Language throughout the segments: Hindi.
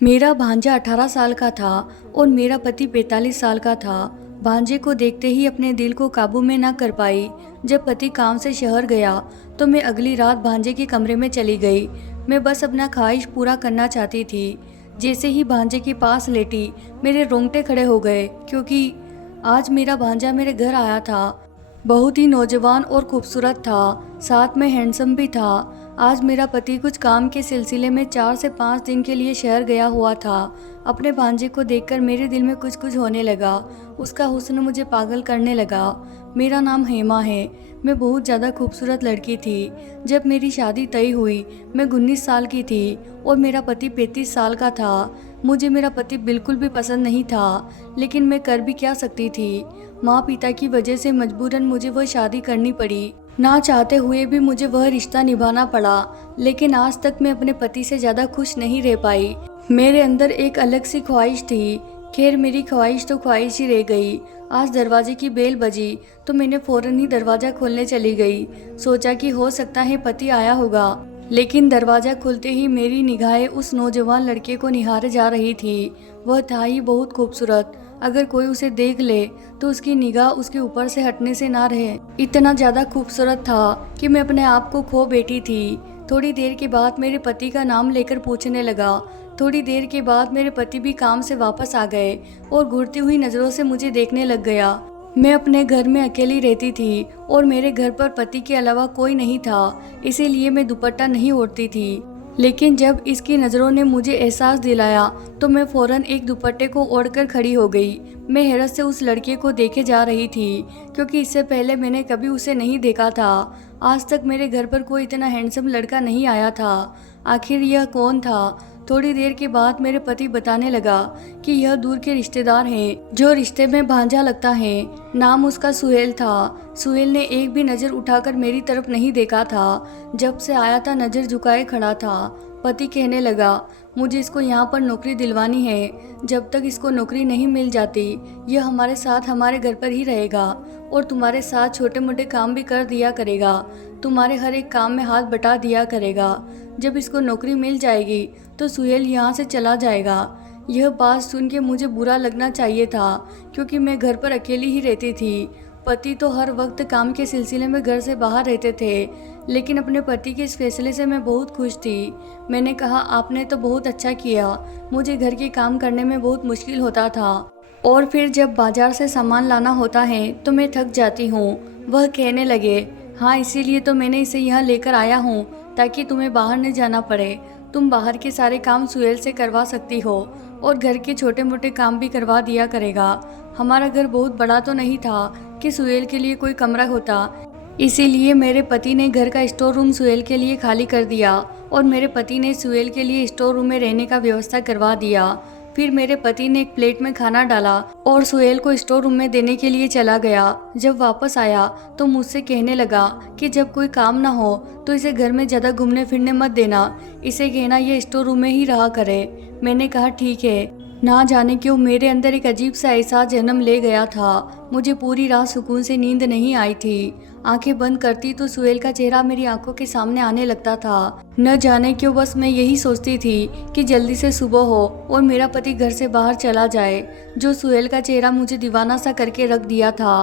मेरा भांजा 18 साल का था और मेरा पति 45 साल का था। भांजे को देखते ही अपने दिल को काबू में ना कर पाई। जब पति काम से शहर गया तो मैं अगली रात भांजे के कमरे में चली गई। मैं बस अपना ख्वाहिश पूरा करना चाहती थी। जैसे ही भांजे के पास लेटी मेरे रोंगटे खड़े हो गए, क्योंकि आज मेरा भांजा मेरे घर आया था। बहुत ही नौजवान और खूबसूरत था, साथ में हैंडसम भी था। आज मेरा पति कुछ काम के सिलसिले में 4 से 5 दिन के लिए शहर गया हुआ था। अपने भांजे को देखकर मेरे दिल में कुछ कुछ होने लगा। उसका हुस्न मुझे पागल करने लगा। मेरा नाम हेमा है। मैं बहुत ज़्यादा खूबसूरत लड़की थी। जब मेरी शादी तय हुई मैं 19 साल की थी और मेरा पति 35 साल का था। मुझे मेरा पति बिल्कुल भी पसंद नहीं था, लेकिन मैं कर भी क्या सकती थी। माँ पिता की वजह से मजबूरन मुझे वह शादी करनी पड़ी। ना चाहते हुए भी मुझे वह रिश्ता निभाना पड़ा। लेकिन आज तक मैं अपने पति से ज़्यादा खुश नहीं रह पाई। मेरे अंदर एक अलग सी ख्वाहिश थी। खैर, मेरी ख्वाहिश तो ख्वाहिश ही रह गई। आज दरवाजे की बेल बजी तो मैंने फौरन ही दरवाज़ा खोलने चली गई। सोचा कि हो सकता है पति आया होगा, लेकिन दरवाज़ा खुलते ही मेरी निगाहें उस नौजवान लड़के को निहारे जा रही थी। वह था ही बहुत खूबसूरत। अगर कोई उसे देख ले तो उसकी निगाह उसके ऊपर से हटने से ना रहे। इतना ज़्यादा खूबसूरत था कि मैं अपने आप को खो बैठी थी। थोड़ी देर के बाद मेरे पति का नाम लेकर पूछने लगा। थोड़ी देर के बाद मेरे पति भी काम से वापस आ गए और घूरती हुई नज़रों से मुझे देखने लग गया। मैं अपने घर में अकेली रहती थी और मेरे घर पर पति के अलावा कोई नहीं था, इसीलिए मैं दुपट्टा नहीं ओढ़ती थी। लेकिन जब इसकी नज़रों ने मुझे एहसास दिलाया तो मैं फौरन एक दुपट्टे को ओढ़कर खड़ी हो गई। मैं हैरत से उस लड़के को देखे जा रही थी, क्योंकि इससे पहले मैंने कभी उसे नहीं देखा था। आज तक मेरे घर पर कोई इतना हैंडसम लड़का नहीं आया था। आखिर यह कौन था? थोड़ी देर के बाद मेरे पति बताने लगा कि यह दूर के रिश्तेदार हैं, जो रिश्ते में भांजा लगता है। नाम उसका सुहेल था। सुहेल ने एक भी नज़र उठाकर मेरी तरफ नहीं देखा था। जब से आया था नज़र झुकाए खड़ा था। पति कहने लगा, मुझे इसको यहाँ पर नौकरी दिलवानी है। जब तक इसको नौकरी नहीं मिल जाती यह हमारे साथ हमारे घर पर ही रहेगा और तुम्हारे साथ छोटे मोटे काम भी कर दिया करेगा। तुम्हारे हर एक काम में हाथ बटा दिया करेगा। जब इसको नौकरी मिल जाएगी तो सुहेल यहाँ से चला जाएगा। यह बात सुन के मुझे बुरा लगना चाहिए था, क्योंकि मैं घर पर अकेली ही रहती थी। पति तो हर वक्त काम के सिलसिले में घर से बाहर रहते थे, लेकिन अपने पति के इस फैसले से मैं बहुत खुश थी। मैंने कहा, आपने तो बहुत अच्छा किया। मुझे घर के काम करने में बहुत मुश्किल होता था और फिर जब बाजार से सामान लाना होता है तो मैं थक जाती हूँ। वह कहने लगे, हाँ, इसीलिए तो मैंने इसे यहाँ लेकर आया हूँ, ताकि तुम्हें बाहर न जाना पड़े। तुम बाहर के सारे काम सुहेल से करवा सकती हो और घर के छोटे मोटे काम भी करवा दिया करेगा। हमारा घर बहुत बड़ा तो नहीं था कि सुहेल के लिए कोई कमरा होता, इसीलिए मेरे पति ने घर का स्टोर रूम सुहेल के लिए खाली कर दिया और मेरे पति ने सुहेल के लिए स्टोर रूम में रहने का व्यवस्था करवा दिया। फिर मेरे पति ने एक प्लेट में खाना डाला और सुहेल को स्टोर रूम में देने के लिए चला गया। जब वापस आया तो मुझसे कहने लगा कि जब कोई काम ना हो तो इसे घर में ज़्यादा घूमने फिरने मत देना, इसे कहना ये स्टोर रूम में ही रहा करे। मैंने कहा, ठीक है। ना जाने क्यों मेरे अंदर एक अजीब सा एहसास जन्म ले गया था। मुझे पूरी रात सुकून से नींद नहीं आई थी। आंखें बंद करती तो सुहेल का चेहरा मेरी आंखों के सामने आने लगता था। न जाने क्यों बस मैं यही सोचती थी कि जल्दी से सुबह हो और मेरा पति घर से बाहर चला जाए। जो सुहेल का चेहरा मुझे दीवाना सा करके रख दिया था।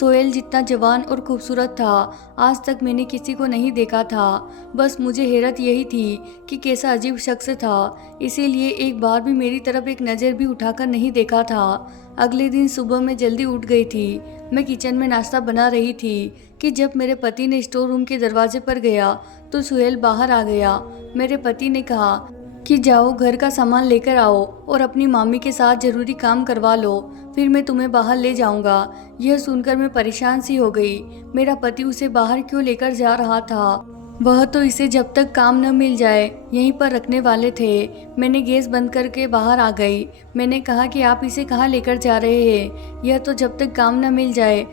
सुहेल जितना जवान और खूबसूरत था आज तक मैंने किसी को नहीं देखा था। बस मुझे हैरत यही थी कि कैसा अजीब शख्स था, इसीलिए एक बार भी मेरी तरफ एक नज़र भी उठाकर नहीं देखा था। अगले दिन सुबह मैं जल्दी उठ गई थी। मैं किचन में नाश्ता बना रही थी कि जब मेरे पति ने स्टोर रूम के दरवाजे पर गया तो सुहेल बाहर आ गया। मेरे पति ने कहा कि जाओ घर का सामान लेकर आओ और अपनी मामी के साथ ज़रूरी काम करवा लो, फिर मैं तुम्हें बाहर ले जाऊंगा। यह सुनकर मैं परेशान सी हो गई। मेरा पति उसे बाहर क्यों लेकर जा रहा था? वह तो इसे जब तक काम न मिल जाए यहीं पर रखने वाले थे। मैंने गैस बंद करके बाहर आ गई। मैंने कहा कि आप इसे कहाँ लेकर जा रहे हैं? यह तो जब तक काम न मिल जाए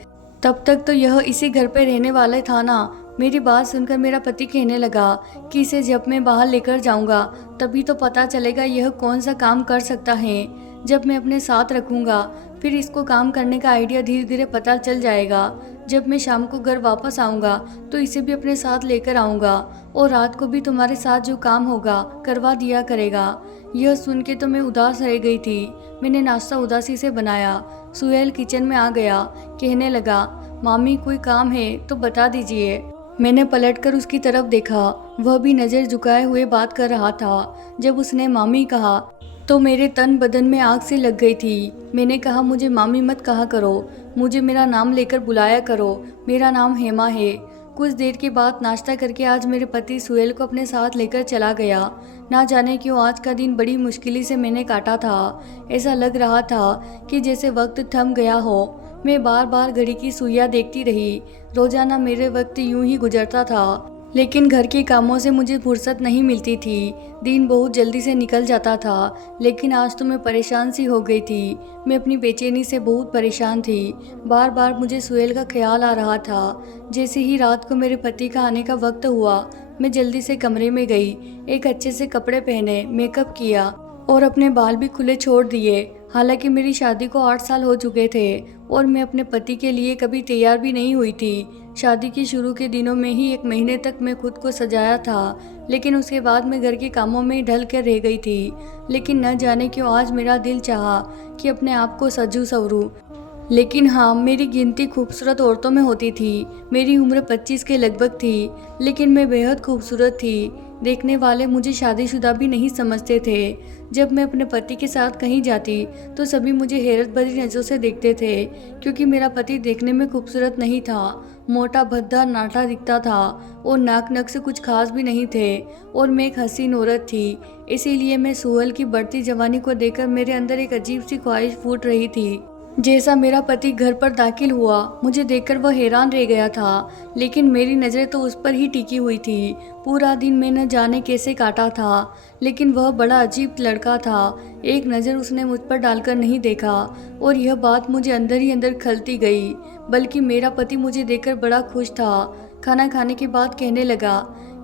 तब तक तो यह इसी घर पे रहने वाला था ना। मेरी बात सुनकर मेरा पति कहने लगा कि इसे जब मैं बाहर लेकर जाऊंगा तभी तो पता चलेगा यह कौन सा काम कर सकता है। जब मैं अपने साथ रखूंगा फिर इसको काम करने का आइडिया धीरे धीरे पता चल जाएगा। जब मैं शाम को घर वापस आऊँगा तो इसे भी अपने साथ लेकर आऊँगा और रात को भी तुम्हारे साथ जो काम होगा करवा दिया करेगा। यह सुन के तो मैं उदास रह गई थी। मैंने नाश्ता उदासी से बनाया। सुहेल किचन में आ गया, कहने लगा, मामी कोई काम है तो बता दीजिए। मैंने पलटकर उसकी तरफ देखा, वह भी नज़र झुकाए हुए बात कर रहा था। जब उसने मामी कहा तो मेरे तन बदन में आग से लग गई थी। मैंने कहा, मुझे मामी मत कहा करो, मुझे मेरा नाम लेकर बुलाया करो, मेरा नाम हेमा है। कुछ देर के बाद नाश्ता करके आज मेरे पति सुहेल को अपने साथ लेकर चला गया। ना जाने क्यों आज का दिन बड़ी मुश्किल से मैंने काटा था। ऐसा लग रहा था कि जैसे वक्त थम गया हो। मैं बार बार घड़ी की सुइयां देखती रही। रोजाना मेरे वक्त यूं ही गुजरता था, लेकिन घर के कामों से मुझे फुर्सत नहीं मिलती थी। दिन बहुत जल्दी से निकल जाता था, लेकिन आज तो मैं परेशान सी हो गई थी। मैं अपनी बेचैनी से बहुत परेशान थी। बार बार मुझे सुहेल का ख्याल आ रहा था। जैसे ही रात को मेरे पति का आने का वक्त हुआ, मैं जल्दी से कमरे में गई, एक अच्छे से कपड़े पहने, मेकअप किया और अपने बाल भी खुले छोड़ दिए। हालांकि मेरी शादी को 8 साल हो चुके थे और मैं अपने पति के लिए कभी तैयार भी नहीं हुई थी। शादी के शुरू के दिनों में ही 1 महीने तक मैं खुद को सजाया था, लेकिन उसके बाद मैं घर के कामों में ढल कर रह गई थी। लेकिन न जाने क्यों आज मेरा दिल चाहा कि अपने आप को सजूं संवरूं। लेकिन हाँ, मेरी गिनती खूबसूरत औरतों में होती थी। मेरी उम्र 25 के लगभग थी, लेकिन मैं बेहद खूबसूरत थी। देखने वाले मुझे शादीशुदा भी नहीं समझते थे। जब मैं अपने पति के साथ कहीं जाती तो सभी मुझे हैरत भरी नज़रों से देखते थे, क्योंकि मेरा पति देखने में खूबसूरत नहीं था। मोटा भद्दा नाटा दिखता था और नाक नक से कुछ खास भी नहीं थे, और मैं एक हसीन औरत थी। इसीलिए मैं सुहेल की बढ़ती जवानी को देखकर मेरे अंदर एक अजीब सी ख्वाहिश फूट रही थी। जैसा मेरा पति घर पर दाखिल हुआ, मुझे देखकर वह हैरान रह गया था, लेकिन मेरी नज़रें तो उस पर ही टिकी हुई थी। पूरा दिन मैं न जाने कैसे काटा था, लेकिन वह बड़ा अजीब लड़का था। एक नज़र उसने मुझ पर डालकर नहीं देखा, और यह बात मुझे अंदर ही अंदर खलती गई। बल्कि मेरा पति मुझे देखकर बड़ा खुश था। खाना खाने के बाद कहने लगा,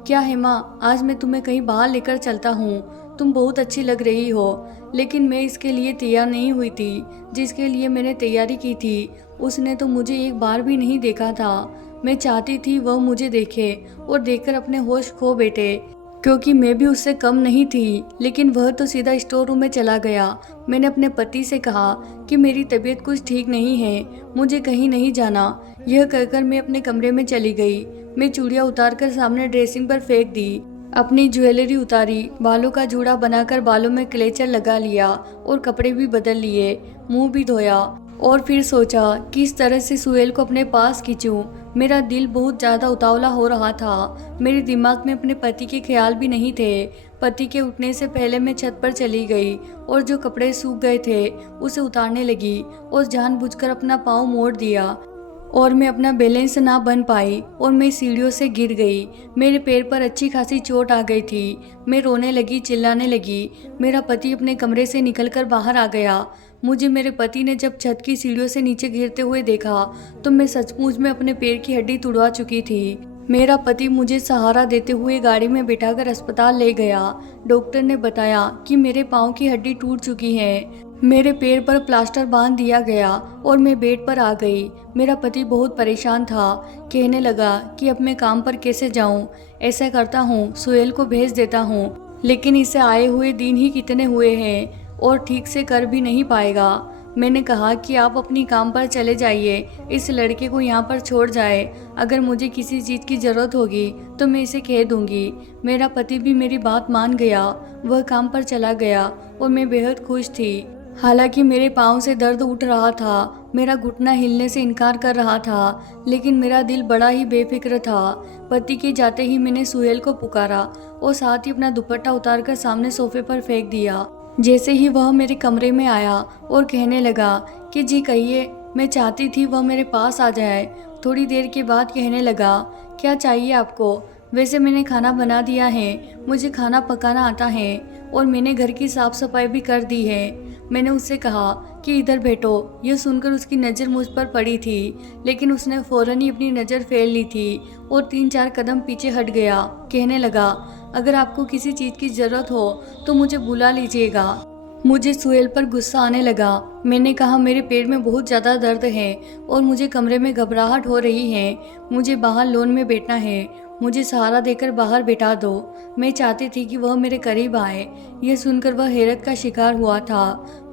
क्या हेमा, आज मैं तुम्हें कहीं बाहर लेकर चलता हूँ, तुम बहुत अच्छी लग रही हो। लेकिन मैं इसके लिए तैयार नहीं हुई थी। जिसके लिए मैंने तैयारी की थी, उसने तो मुझे एक बार भी नहीं देखा था। मैं चाहती थी वह मुझे देखे और देखकर अपने होश खो बैठे, क्योंकि मैं भी उससे कम नहीं थी। लेकिन वह तो सीधा स्टोर रूम में चला गया। मैंने अपने पति से कहा कि मेरी तबीयत कुछ ठीक नहीं है, मुझे कहीं नहीं जाना। यह कहकर मैं अपने कमरे में चली गई। मैं चूड़ियाँ उतारकर सामने ड्रेसिंग पर फेंक दी, अपनी ज्वेलरी उतारी, बालों का जूड़ा बनाकर बालों में क्लेचर लगा लिया और कपड़े भी बदल लिए, मुंह भी धोया, और फिर सोचा कि इस तरह से सुहेल को अपने पास खींचूं। मेरा दिल बहुत ज़्यादा उतावला हो रहा था। मेरे दिमाग में अपने पति के ख्याल भी नहीं थे। पति के उठने से पहले मैं छत पर चली गई और जो कपड़े सूख गए थे उसे उतारने लगी और जानबूझकर अपना पाँव मोड़ दिया, और मैं अपना बैलेंस ना बन पाई और मैं सीढ़ियों से गिर गई। मेरे पैर पर अच्छी खासी चोट आ गई थी। मैं रोने लगी, चिल्लाने लगी। मेरा पति अपने कमरे से निकलकर बाहर आ गया। मुझे मेरे पति ने जब छत की सीढ़ियों से नीचे गिरते हुए देखा तो मैं सचमुच में अपने पैर की हड्डी तुड़वा चुकी थी। मेरा पति मुझे सहारा देते हुए गाड़ी में बिठाकर अस्पताल ले गया। डॉक्टर ने बताया कि मेरे पाँव की हड्डी टूट चुकी है। मेरे पैर पर प्लास्टर बांध दिया गया और मैं बेड पर आ गई। मेरा पति बहुत परेशान था। कहने लगा कि अब मैं काम पर कैसे जाऊं। ऐसा करता हूं, सुहेल को भेज देता हूं, लेकिन इसे आए हुए दिन ही कितने हुए हैं और ठीक से कर भी नहीं पाएगा। मैंने कहा कि आप अपनी काम पर चले जाइए, इस लड़के को यहाँ पर छोड़ जाए। अगर मुझे किसी चीज़ की ज़रूरत होगी तो मैं इसे कह दूंगी। मेरा पति भी मेरी बात मान गया। वह काम पर चला गया और मैं बेहद खुश थी। हालांकि मेरे पाँव से दर्द उठ रहा था, मेरा घुटना हिलने से इनकार कर रहा था, लेकिन मेरा दिल बड़ा ही बेफिक्र था। पति के जाते ही मैंने सुहेल को पुकारा और साथ ही अपना दुपट्टा उतारकर सामने सोफे पर फेंक दिया। जैसे ही वह मेरे कमरे में आया और कहने लगा कि जी कहिए, मैं चाहती थी वह मेरे पास आ जाए। थोड़ी देर के बाद कहने लगा, क्या चाहिए आपको? वैसे मैंने खाना बना दिया है, मुझे खाना पकाना आता है और मैंने घर की साफ सफाई भी कर दी है। मैंने उससे कहा कि इधर बैठो। यह सुनकर उसकी नज़र मुझ पर पड़ी थी, लेकिन उसने फ़ौरन ही अपनी नज़र फेर ली थी और 3-4 कदम पीछे हट गया। कहने लगा, अगर आपको किसी चीज़ की ज़रूरत हो तो मुझे बुला लीजिएगा। मुझे सुहेल पर गुस्सा आने लगा। मैंने कहा, मेरे पेट में बहुत ज़्यादा दर्द है और मुझे कमरे में घबराहट हो रही है। मुझे बाहर लॉन में बैठना है। मुझे सहारा देकर बाहर बैठा दो। मैं चाहती थी कि वह मेरे करीब आए। यह सुनकर वह हैरत का शिकार हुआ था।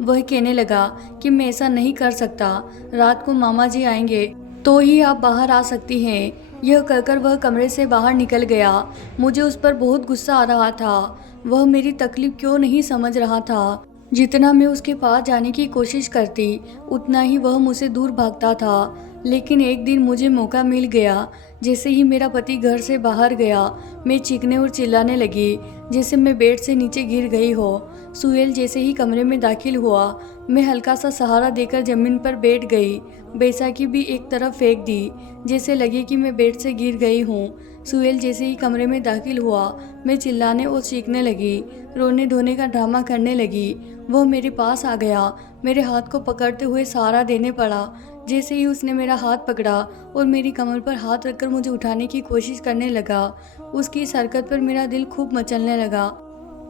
वह कहने लगा कि मैं ऐसा नहीं कर सकता। रात को मामा जी आएंगे तो ही आप बाहर आ सकती हैं। यह कहकर वह कमरे से बाहर निकल गया। मुझे उस पर बहुत गुस्सा आ रहा था। वह मेरी तकलीफ क्यों नहीं समझ रहा था। जितना मैं उसके पास जाने की कोशिश करती उतना ही वह मुझसे दूर भागता था। लेकिन एक दिन मुझे मौका मिल गया। जैसे ही मेरा पति घर से बाहर गया, मैं चीखने और चिल्लाने लगी जैसे मैं बेड से नीचे गिर गई हो। सुहेल जैसे ही कमरे में दाखिल हुआ, मैं हल्का सा सहारा देकर जमीन पर बैठ गई। बैसाखी भी एक तरफ फेंक दी जैसे लगे कि मैं बेड से गिर गई हूँ। सुहेल जैसे ही कमरे में दाखिल हुआ, मैं चिल्लाने और चीखने लगी, रोने धोने का ड्रामा करने लगी। वह मेरे पास आ गया, मेरे हाथ को पकड़ते हुए सहारा देने पड़ा। जैसे ही उसने मेरा हाथ पकड़ा और मेरी कमर पर हाथ रखकर मुझे उठाने की कोशिश करने लगा, उसकी इस हरकत पर मेरा दिल खूब मचलने लगा।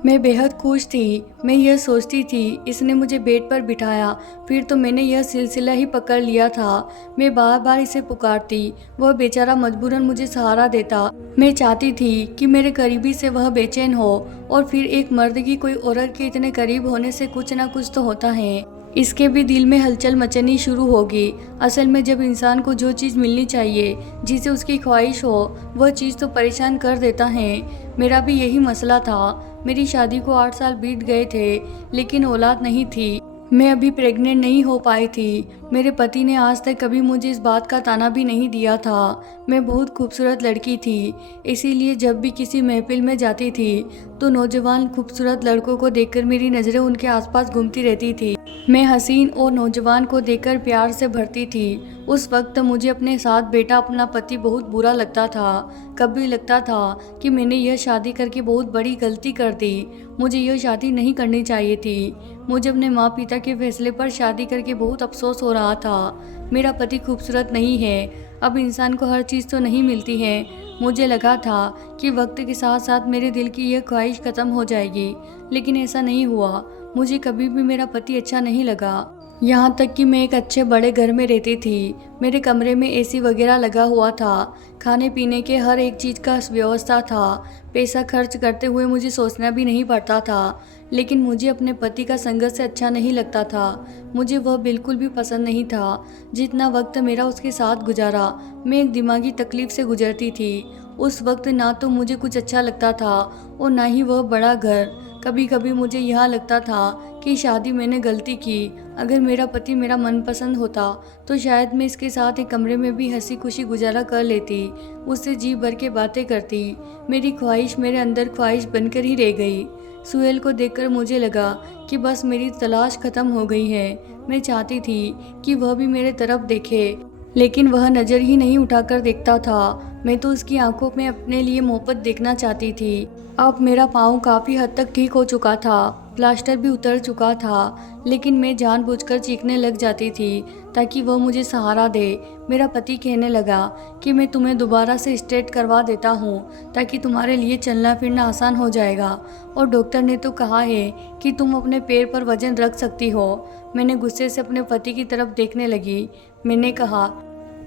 मैं बेहद खुश थी। मैं यह सोचती थी, इसने मुझे बेड पर बिठाया, फिर तो मैंने यह सिलसिला ही पकड़ लिया था। मैं बार बार इसे पुकारती, वह बेचारा मजबूरन मुझे सहारा देता। मैं चाहती थी कि मेरे करीबी से वह बेचैन हो, और फिर एक मर्द की कोई औरत के इतने करीब होने से कुछ ना कुछ तो होता है। इसके भी दिल में हलचल मचनी शुरू होगी। असल में जब इंसान को जो चीज़ मिलनी चाहिए, जिसे उसकी ख्वाहिश हो, वह चीज़ तो परेशान कर देता है। मेरा भी यही मसला था। मेरी शादी को 8 साल बीत गए थे, लेकिन औलाद नहीं थी। मैं अभी प्रेग्नेंट नहीं हो पाई थी। मेरे पति ने आज तक कभी मुझे इस बात का ताना भी नहीं दिया था। मैं बहुत खूबसूरत लड़की थी, इसीलिए जब भी किसी महफिल में जाती थी तो नौजवान खूबसूरत लड़कों को देखकर मेरी नज़रें उनके आसपास घूमती रहती थी। मैं हसीन और नौजवान को देखकर प्यार से भरती थी। उस वक्त मुझे अपने साथ बेटा अपना पति बहुत बुरा लगता था। कभी लगता था कि मैंने यह शादी करके बहुत बड़ी गलती कर दी। मुझे यह शादी नहीं करनी चाहिए थी। मुझे अपने माँ पिता के फैसले पर शादी करके बहुत अफसोस हो रहा था। मेरा पति खूबसूरत नहीं है। अब इंसान को हर चीज़ तो नहीं मिलती है। मुझे लगा था कि वक्त के साथ साथ मेरे दिल की यह ख्वाहिश ख़त्म हो जाएगी, लेकिन ऐसा नहीं हुआ। मुझे कभी भी मेरा पति अच्छा नहीं लगा। यहाँ तक कि मैं एक अच्छे बड़े घर में रहती थी। मेरे कमरे में एसी वगैरह लगा हुआ था। खाने पीने के हर एक चीज़ का व्यवस्था था। पैसा खर्च करते हुए मुझे सोचना भी नहीं पड़ता था। लेकिन मुझे अपने पति का संगत से अच्छा नहीं लगता था। मुझे वह बिल्कुल भी पसंद नहीं था। जितना वक्त मेरा उसके साथ गुजारा, मैं एक दिमागी तकलीफ से गुजरती थी। उस वक्त ना तो मुझे कुछ अच्छा लगता था और ना ही वह बड़ा घर। कभी कभी मुझे यह लगता था कि शादी मैंने गलती की। अगर मेरा पति मेरा मनपसंद होता तो शायद मैं इसके साथ एक कमरे में भी हंसी खुशी गुजारा कर लेती, उससे जी भर के बातें करती। मेरी ख्वाहिश मेरे अंदर ख्वाहिश बनकर ही रह गई। सुहेल को देखकर मुझे लगा कि बस मेरी तलाश खत्म हो गई है। मैं चाहती थी कि वह भी मेरे तरफ देखे, लेकिन वह नज़र ही नहीं उठाकर देखता था। मैं तो उसकी आंखों में अपने लिए मोहब्बत देखना चाहती थी। अब मेरा पाँव काफ़ी हद तक ठीक हो चुका था, प्लास्टर भी उतर चुका था, लेकिन मैं जानबूझकर चीखने लग जाती थी ताकि वह मुझे सहारा दे। मेरा पति कहने लगा कि मैं तुम्हें दोबारा से स्ट्रेट करवा देता हूँ ताकि तुम्हारे लिए चलना फिरना आसान हो जाएगा, और डॉक्टर ने तो कहा है कि तुम अपने पैर पर वजन रख सकती हो। मैंने गुस्से से अपने पति की तरफ देखने लगी। मैंने कहा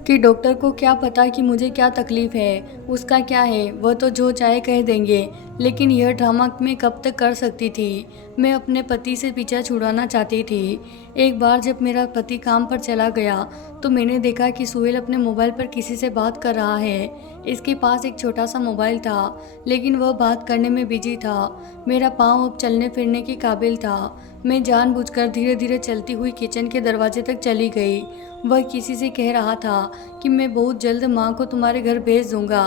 कि डॉक्टर को क्या पता कि मुझे क्या तकलीफ़ है, उसका क्या है, वह तो जो चाहे कह देंगे। लेकिन यह ड्रामा मैं कब तक कर सकती थी। मैं अपने पति से पीछा छुड़ाना चाहती थी। एक बार जब मेरा पति काम पर चला गया तो मैंने देखा कि सुहेल अपने मोबाइल पर किसी से बात कर रहा है। इसके पास एक छोटा सा मोबाइल था, लेकिन वह बात करने में बिजी था। मेरा पाँव अब चलने फिरने के काबिल था। मैं जानबूझकर धीरे धीरे चलती हुई किचन के दरवाजे तक चली गई। वह किसी से कह रहा था कि मैं बहुत जल्द माँ को तुम्हारे घर भेज दूंगा।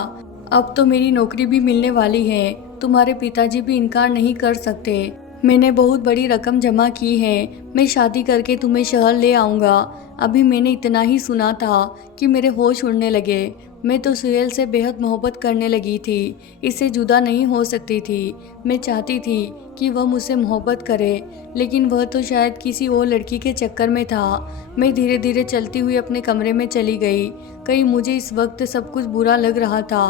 अब तो मेरी नौकरी भी मिलने वाली है, तुम्हारे पिताजी भी इनकार नहीं कर सकते। मैंने बहुत बड़ी रकम जमा की है। मैं शादी करके तुम्हें शहर ले आऊँगा। अभी मैंने इतना ही सुना था कि मेरे होश उड़ने लगे। मैं तो सुहेल से बेहद मोहब्बत करने लगी थी, इससे जुदा नहीं हो सकती थी। मैं चाहती थी कि वह मुझसे मोहब्बत करे, लेकिन वह तो शायद किसी और लड़की के चक्कर में था। मैं धीरे धीरे चलती हुई अपने कमरे में चली गई। कहीं मुझे इस वक्त सब कुछ बुरा लग रहा था।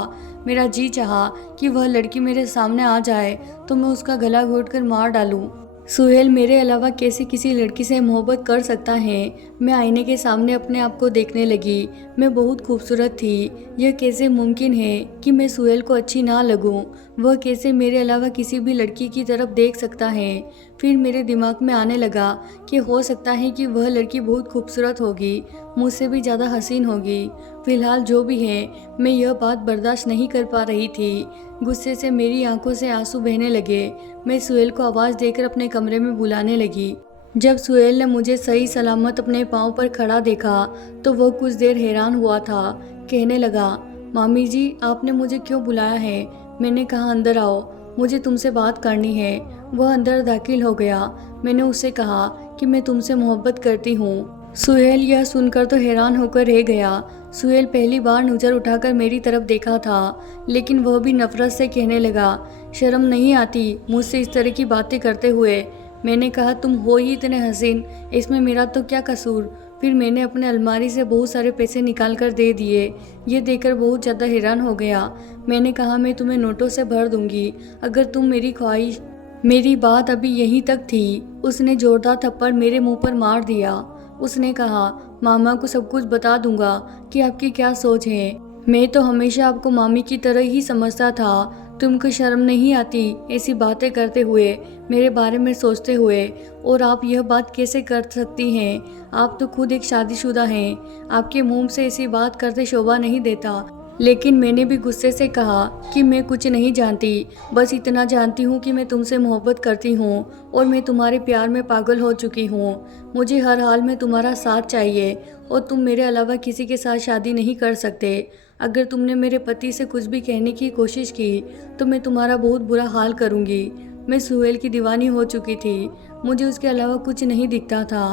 मेरा जी चाहा कि वह लड़की मेरे सामने आ जाए तो मैं उसका गला घोंट कर मार डालूं। सुहेल मेरे अलावा कैसे किसी लड़की से मोहब्बत कर सकता है। मैं आईने के सामने अपने आप को देखने लगी। मैं बहुत खूबसूरत थी। यह कैसे मुमकिन है कि मैं सुहेल को अच्छी ना लगूं। वह कैसे मेरे अलावा किसी भी लड़की की तरफ देख सकता है। फिर मेरे दिमाग में आने लगा कि हो सकता है कि वह लड़की बहुत खूबसूरत होगी, मुझसे भी ज़्यादा हसीन होगी। फिलहाल जो भी है, मैं यह बात बर्दाश्त नहीं कर पा रही थी। गुस्से से मेरी आंखों से आंसू बहने लगे। मैं सुहेल को आवाज़ देकर अपने कमरे में बुलाने लगी। जब सुहेल ने मुझे सही सलामत अपने पाँव पर खड़ा देखा तो वह कुछ देर हैरान हुआ था। कहने लगा, मामी जी आपने मुझे क्यों बुलाया है? मैंने कहा अंदर आओ, मुझे तुमसे बात करनी है। वह अंदर दाखिल हो गया। मैंने उससे कहा कि मैं तुमसे मोहब्बत करती हूँ। सुहेल यह सुनकर तो हैरान होकर रह गया। सुहेल पहली बार नज़र उठाकर मेरी तरफ देखा था, लेकिन वह भी नफरत से कहने लगा, शर्म नहीं आती मुझसे इस तरह की बातें करते हुए? मैंने कहा तुम हो ही इतने हसीन, इसमें मेरा तो क्या कसूर? फिर मैंने अपने अलमारी से बहुत सारे पैसे निकाल कर दे दिए। ये देखकर बहुत ज़्यादा हैरान हो गया। मैंने कहा मैं तुम्हें नोटों से भर दूंगी अगर तुम मेरी ख्वाहिश। मेरी बात अभी यहीं तक थी, उसने जोरदार थप्पड़ मेरे मुंह पर मार दिया। उसने कहा, मामा को सब कुछ बता दूंगा कि आपकी क्या सोच है। मैं तो हमेशा आपको मामी की तरह ही समझता था। तुमको शर्म नहीं आती ऐसी बातें करते हुए, मेरे बारे में सोचते हुए? और आप यह बात कैसे कर सकती हैं? आप तो खुद एक शादीशुदा हैं। आपके मुंह से ऐसी बात करते शोभा नहीं देता। लेकिन मैंने भी गुस्से से कहा कि मैं कुछ नहीं जानती, बस इतना जानती हूँ कि मैं तुमसे मोहब्बत करती हूँ और मैं तुम्हारे प्यार में पागल हो चुकी हूँ। मुझे हर हाल में तुम्हारा साथ चाहिए और तुम मेरे अलावा किसी के साथ शादी नहीं कर सकते। अगर तुमने मेरे पति से कुछ भी कहने की कोशिश की तो मैं तुम्हारा बहुत बुरा हाल करूँगी। मैं सुहेल की दीवानी हो चुकी थी। मुझे उसके अलावा कुछ नहीं दिखता था।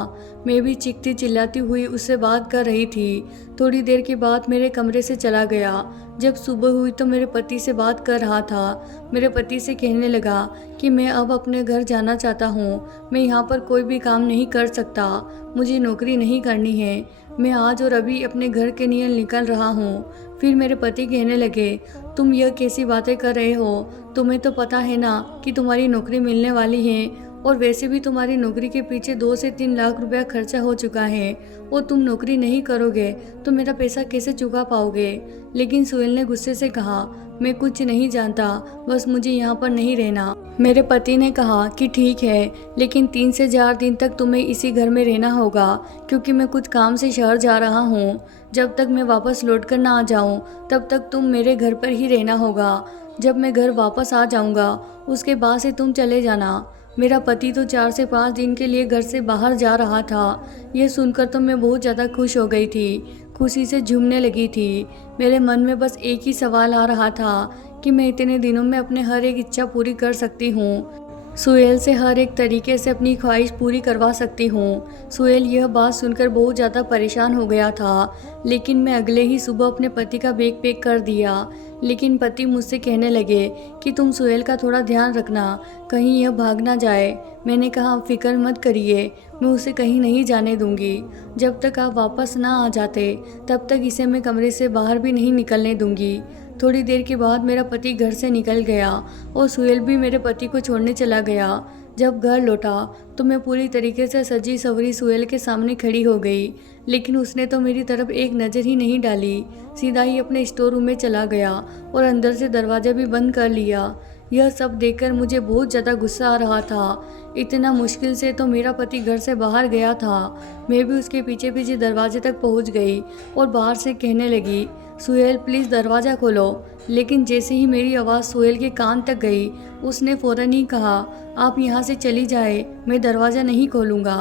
मैं भी चीखती चिल्लाती हुई उससे बात कर रही थी। थोड़ी देर के बाद मेरे कमरे से चला गया। जब सुबह हुई तो मेरे पति से बात कर रहा था। मेरे पति से कहने लगा कि मैं अब अपने घर जाना चाहता हूँ। मैं यहाँ पर कोई भी काम नहीं कर सकता। मुझे नौकरी नहीं करनी है। मैं आज और अभी अपने घर के लिए निकल रहा हूँ। फिर मेरे पति कहने लगे, तुम यह कैसी बातें कर रहे हो? तुम्हें तो पता है ना कि तुम्हारी नौकरी मिलने वाली है और वैसे भी तुम्हारी नौकरी के पीछे 2 से 3 लाख रुपया खर्चा हो चुका है और तुम नौकरी नहीं करोगे तो मेरा पैसा कैसे चुका पाओगे? लेकिन सुहेल ने गुस्से से कहा, मैं कुछ नहीं जानता, बस मुझे यहाँ पर नहीं रहना। मेरे पति ने कहा कि ठीक है, लेकिन 3 से 4 दिन तक तुम्हें इसी घर में रहना होगा क्योंकि मैं कुछ काम से शहर जा रहा हूँ। जब तक मैं वापस लौट कर ना आ जाऊँ तब तक तुम मेरे घर पर ही रहना होगा। जब मैं घर वापस आ जाऊँगा उसके बाद से तुम चले जाना। मेरा पति तो 4 से 5 दिन के लिए घर से बाहर जा रहा था। यह सुनकर तो मैं बहुत ज़्यादा खुश हो गई थी, खुशी से झूमने लगी थी। मेरे मन में बस एक ही सवाल आ रहा था कि मैं इतने दिनों में अपने हर एक इच्छा पूरी कर सकती हूँ। सुहेल से हर एक तरीके से अपनी ख्वाहिश पूरी करवा सकती हूँ। सुहेल यह बात सुनकर बहुत ज़्यादा परेशान हो गया था, लेकिन मैं अगले ही सुबह अपने पति का बैग पैक कर दिया। लेकिन पति मुझसे कहने लगे कि तुम सुहेल का थोड़ा ध्यान रखना, कहीं यह भाग ना जाए। मैंने कहा, फिक्र मत करिए, मैं उसे कहीं नहीं जाने दूंगी। जब तक आप वापस ना आ जाते तब तक इसे मैं कमरे से बाहर भी नहीं निकलने दूंगी। थोड़ी देर के बाद मेरा पति घर से निकल गया और सुहेल भी मेरे पति को छोड़ने चला गया। जब घर लौटा तो मैं पूरी तरीके से सजी सवरी सुहेल के सामने खड़ी हो गई, लेकिन उसने तो मेरी तरफ एक नज़र ही नहीं डाली। सीधा ही अपने स्टोर रूम में चला गया और अंदर से दरवाज़ा भी बंद कर लिया। यह सब देखकर मुझे बहुत ज़्यादा गुस्सा आ रहा था। इतना मुश्किल से तो मेरा पति घर से बाहर गया था। मैं भी उसके पीछे पीछे दरवाजे तक पहुंच गई और बाहर से कहने लगी, सुहेल प्लीज़ दरवाज़ा खोलो। लेकिन जैसे ही मेरी आवाज़ सुहेल के कान तक गई, उसने फ़ौरन ही कहा, आप यहाँ से चली जाए, मैं दरवाज़ा नहीं खोलूँगा।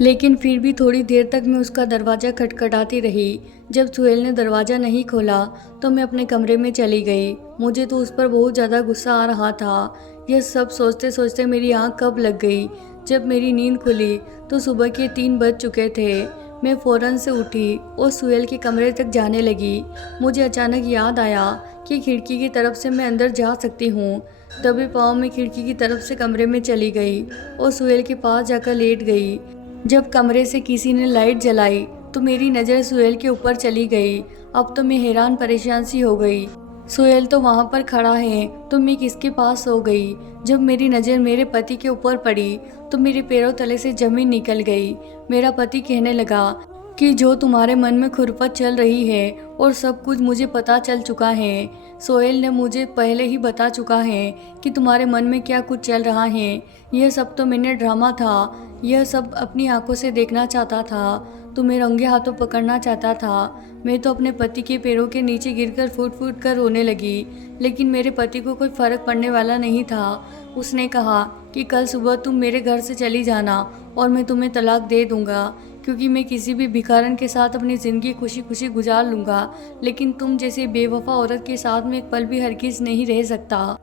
लेकिन फिर भी थोड़ी देर तक मैं उसका दरवाज़ा खटखटाती रही। जब सुहेल ने दरवाज़ा नहीं खोला तो मैं अपने कमरे में चली गई। मुझे तो उस पर बहुत ज़्यादा गुस्सा आ रहा था। यह सब सोचते सोचते मेरी आँख कब लग गई। जब मेरी नींद खुली तो सुबह के 3 बज चुके थे। मैं फ़ौरन से उठी और सुहेल के कमरे तक जाने लगी। मुझे अचानक याद आया कि खिड़की की तरफ से मैं अंदर जा सकती हूँ। दबे पाँव में खिड़की की तरफ से कमरे में चली गई और सुहेल के पास जाकर लेट गई। जब कमरे से किसी ने लाइट जलाई तो मेरी नज़र सुहेल के ऊपर चली गई। अब तो मैं हैरान परेशान सी हो गई। सोहेल तो वहाँ पर खड़ा है तो मैं किसके पास सो गई। जब मेरी नज़र मेरे पति के ऊपर पड़ी तो मेरे पैरों तले से जमीन निकल गई। मेरा पति कहने लगा कि जो तुम्हारे मन में खुरपत चल रही है और सब कुछ मुझे पता चल चुका है। सोहेल ने मुझे पहले ही बता चुका है कि तुम्हारे मन में क्या कुछ चल रहा है। यह सब तो मैंने ड्रामा था, यह सब अपनी आंखों से देखना चाहता था, तुम्हें रंगे हाथों पकड़ना चाहता था। मैं तो अपने पति के पैरों के नीचे गिरकर फूट फूट कर रोने लगी, लेकिन मेरे पति को कोई फ़र्क पड़ने वाला नहीं था। उसने कहा कि कल सुबह तुम मेरे घर से चली जाना और मैं तुम्हें तलाक दे दूंगा, क्योंकि मैं किसी भी भिखारन के साथ अपनी ज़िंदगी खुशी खुशी गुजार लूँगा, लेकिन तुम जैसे बेवफा औरत के साथ में एक पल भी हरगिज़ नहीं रह सकता।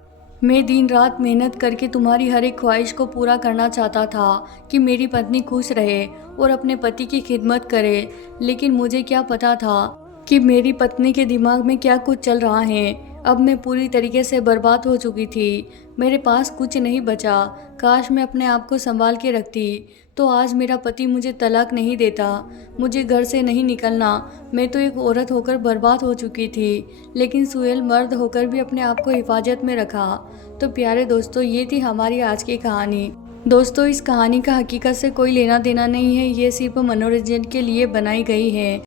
मैं दिन रात मेहनत करके तुम्हारी हर एक ख्वाहिश को पूरा करना चाहता था कि मेरी पत्नी खुश रहे और अपने पति की खिदमत करे, लेकिन मुझे क्या पता था कि मेरी पत्नी के दिमाग में क्या कुछ चल रहा है। अब मैं पूरी तरीके से बर्बाद हो चुकी थी, मेरे पास कुछ नहीं बचा। काश मैं अपने आप को संभाल के रखती तो आज मेरा पति मुझे तलाक नहीं देता, मुझे घर से नहीं निकलना। मैं तो एक औरत होकर बर्बाद हो चुकी थी, लेकिन सोहेल मर्द होकर भी अपने आप को हिफाजत में रखा। तो प्यारे दोस्तों, ये थी हमारी आज की कहानी। दोस्तों, इस कहानी का हकीकत से कोई लेना देना नहीं है, ये सिर्फ मनोरंजन के लिए बनाई गई है।